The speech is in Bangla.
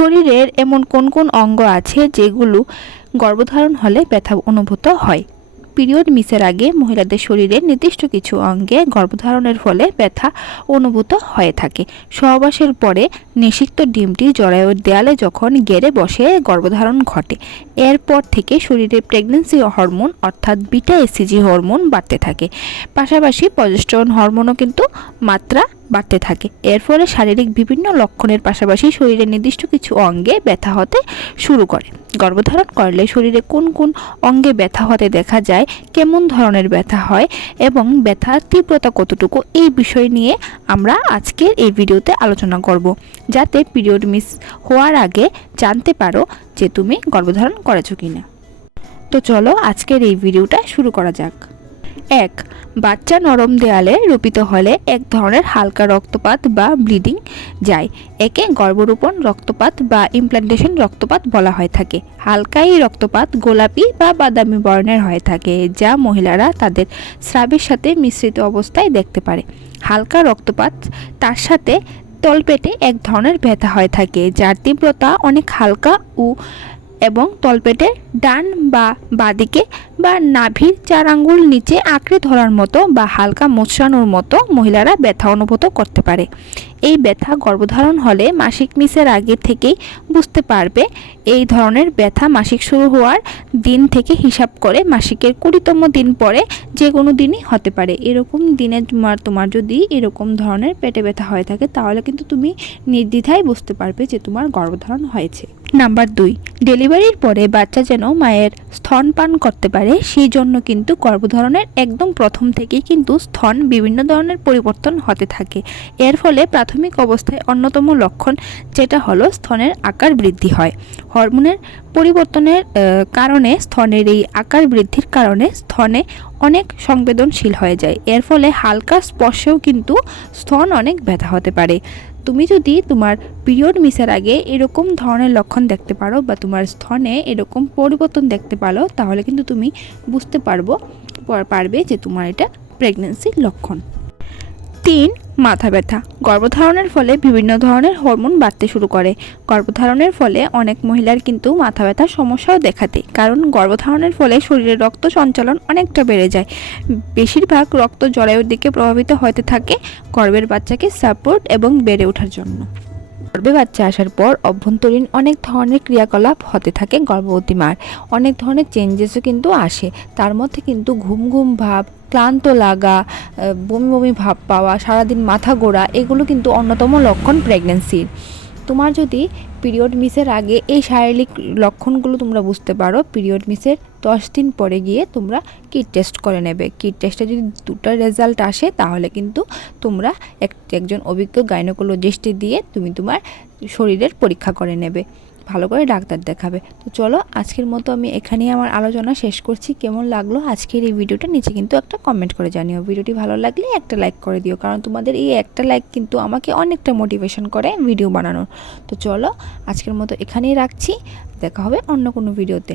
শরীরের এমন কোন কোন অঙ্গ আছে যেগুলো গর্ভধারণ হলে ব্যথা অনুভূত হয়? পিরিয়ড মিসের আগে মহিলাদের শরীরের নির্দিষ্ট কিছু অঙ্গে গর্ভধারণের ফলে ব্যথা অনুভূত হয়ে থাকে। সহবাসের পরে নিষিক্ত ডিমটি জরায়ুর দেয়ালে যখন গেড়ে বসে গর্ভধারণ ঘটে, এরপর থেকে শরীরে প্রেগনেন্সি হরমোন অর্থাৎ বিটা এসিজি হরমোন বাড়তে থাকে। পাশাপাশি প্রজেস্টেরন হরমোনও কিন্তু মাত্রা বাড়তে থাকে। এর ফলে শারীরিক বিভিন্ন লক্ষণের পাশাপাশি শরীরের নির্দিষ্ট কিছু অঙ্গে ব্যথা হতে শুরু করে। গর্ভধারণ করলে শরীরে কোন কোন অঙ্গে ব্যথা হতে দেখা যায় কেমন ধরনের ব্যথা হয় এবং ব্যথার তীব্রতা কতটুকু, এই বিষয় নিয়ে আমরা আজকের এই ভিডিওতে আলোচনা করব। যাতে পিরিয়ড মিস হওয়ার আগে জানতে পারো যে তুমি গর্ভধারণ করেছ কিনা। তো চলো আজকের এই ভিডিওটা শুরু করা যাক। এক, বাচ্চা নরম দেয়ালে রূপিত হলে এক ধরনের হালকা রক্তপাত বা ব্লিডিং যায়। একে গর্ভরোপণ রক্তপাত বা ইমপ্লান্টেশন রক্তপাত বলা হয়ে থাকে। হালকা এই রক্তপাত গোলাপি বা বাদামি বর্ণের হয়ে থাকে, যা মহিলারা তাদের স্রাবের সাথে মিশ্রিত অবস্থায় দেখতে পারে। হালকা রক্তপাত তার সাথে তলপেটে এক ধরনের ব্যথা হয়ে থাকে, যার তীব্রতা অনেক হালকা ও এবং তলপেটের ডান বা বাদিকে বা নাভির চার আঙ্গুল নিচে আঁকড়ে ধরার মতো বা হালকা মোচড়ানোর মতো মহিলারা ব্যথা অনুভূত করতে পারে। এই ব্যথা গর্ভধারণ হলে মাসিক মিসের আগে থেকেই বুঝতে পারবে এই ধরনের ব্যথা মাসিক শুরু হওয়ার দিন থেকে হিসাব করে মাসিকের কুড়িতম দিন পরে যে কোনো দিনই হতে পারে। এরকম দিনে তোমার তোমার যদি এরকম ধরনের পেটে ব্যথা হয়ে থাকে, তাহলে কিন্তু তুমি নির্দ্বিধায় বুঝতে পারবে যে তোমার গর্ভধারণ হয়েছে। নাম্বার দুই, ডেলিভারির পরে বাচ্চা যেন মায়ের স্তন পান করতে পারে সেই জন্য কিন্তু গর্ভধারণের একদম প্রথম থেকেই কিন্তু স্তন বিভিন্ন ধরনের পরিবর্তন হতে থাকে। এর ফলে প্রাথমিক অবস্থায় অন্যতম লক্ষণ যেটা হলো স্তনের আকার বৃদ্ধি হয়। হরমোনের পরিবর্তনের কারণে স্তনের এই আকার বৃদ্ধির কারণে স্তনে অনেক সংবেদনশীল হয়ে যায়। এর ফলে হালকা স্পর্শেও কিন্তু স্তন অনেক ব্যথা হতে পারে। তুমি যদি তোমার পিরিয়ড মিসের আগে এরকম ধরনের লক্ষণ দেখতে পারো বা তোমার স্থনে এরকম পরিবর্তন দেখতে পারো, তাহলে কিন্তু তুমি বুঝতে পারব পারবে যে তোমার এটা প্রেগনেন্সির লক্ষণ। তিন, মাথা ব্যথা। গর্ভধারণের ফলে বিভিন্ন ধরনের হরমোন বাড়তে শুরু করে। গর্ভধারণের ফলে অনেক মহিলার কিন্তু মাথা ব্যথার সমস্যাও দেখা দেয় কারণ গর্ভধারণের ফলে শরীরে রক্ত সঞ্চালন অনেকটা বেড়ে যায়। বেশিরভাগ রক্ত জরায়ুর দিকে প্রভাবিত হতে থাকে গর্ভের বাচ্চাকে সাপোর্ট এবং বেড়ে ওঠার জন্য। গর্ভে বাচ্চা আসার পর অভ্যন্তরীণ অনেক ধরনের ক্রিয়াকলাপ হতে থাকে গর্ভবতী মার। অনেক ধরনের চেঞ্জেসও কিন্তু আসে। তার মধ্যে কিন্তু ঘুম ঘুম ভাব, ক্লান্ত লাগা বমি বমি ভাব পাওয়া, সারাদিন মাথা গোড়া এগুলো কিন্তু অন্যতম লক্ষণ প্রেগনেন্সির তোমার যদি পিরিয়ড মিসের আগে এই শারীরিক লক্ষণগুলো তোমরা বুঝতে পারো, পিরিয়ড মিসের দশ দিন পরে গিয়ে তোমরা কিট টেস্ট করে নেবে। কিট টেস্টে যদি দুটো রেজাল্ট আসে, তাহলে কিন্তু তোমরা এক, একজন অভিজ্ঞ গাইনোকোলজিস্টে দিয়ে তুমি তোমার শরীরের পরীক্ষা করে নেবে। ভালো করে ডাক্তার দেখাবে। তো চলো, আজকের মতো আমি এখানেই আমার আলোচনা শেষ করছি। কেমন লাগল আজকের এই ভিডিওটা নিচে কিন্তু একটা কমেন্ট করে জানিও। ভিডিওটি ভালো লাগলে একটা লাইক করে দিও, কারণ তোমাদের এই একটা লাইক কিন্তু আমাকে অনেকটা মোটিভেশন করে ভিডিও বানানোর। তো চলো, আজকের মতো এখানেই রাখছি। দেখা হবে অন্য কোনো ভিডিওতে